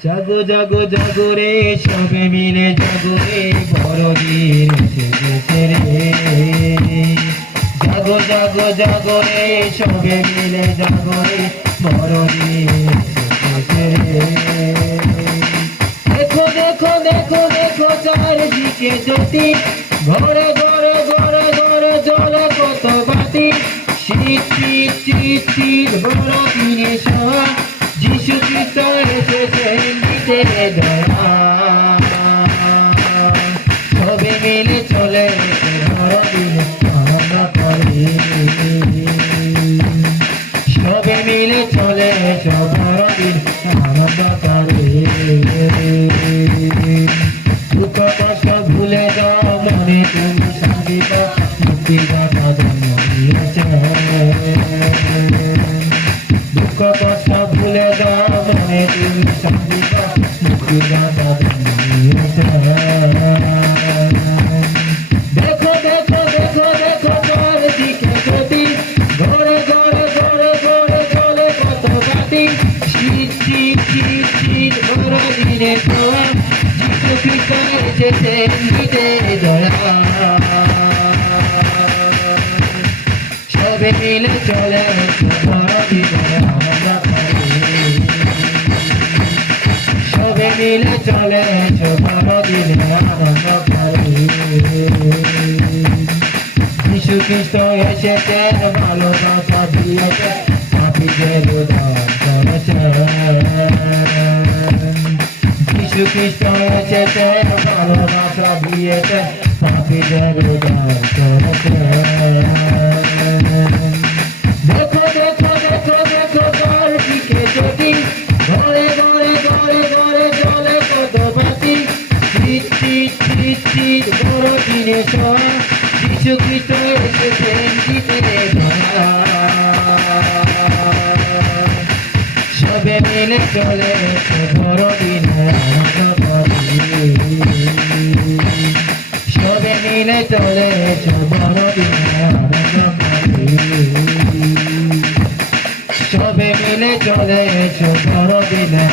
জাগো জাগো জাগো রে, সবে মিলে জাগো রে, বড়দিন এসেছে রে। জাগো জাগো জাগো রে, সবে মিলে জাগো রে, বড়দিন এসেছে রে। দেখো দেখো দেখো দেখো চারিদিকে জ্যোতি। ঘরে ঘরে ঘরে ঘরে, জলে কত বাতি। শীত শীত শীত শীত বড়দিনে সভা। যিশু খ্রিস্ট দিতে দয়া সবে মিলে চলে বড়দিনে আনন্দ করে সবে মিলে চলে বড়দিন আনন্দ করে দুঃখ কষ্ট ভুলে যাও মনে তুমি শান্তিত মুক্তি দাতা জন্ম দিয়েছে দুঃখ মনে সবে মিলে চলে বড় দিনে মিলে চলে বড় দিনে আনন্দ করি যিশু খ্রিস্ট এসেছেন ভালোবাসা দিয়েছে পাপীদের উদ্ধার করেছেন যিশু খ্রিস্ট এসেছেন ভালোবাসা দিয়েছে পাপীদের উদ্ধার শীত শীত শীত বড় দিনে যিশু খ্রিস্ট এসেছেন দিতে সবে মিলে চলে বড় দিনে আনন্দ করি সবে মিলে চলে বড় দিনে আনন্দ করি সবে মিলে চলে এসো বড় দিনে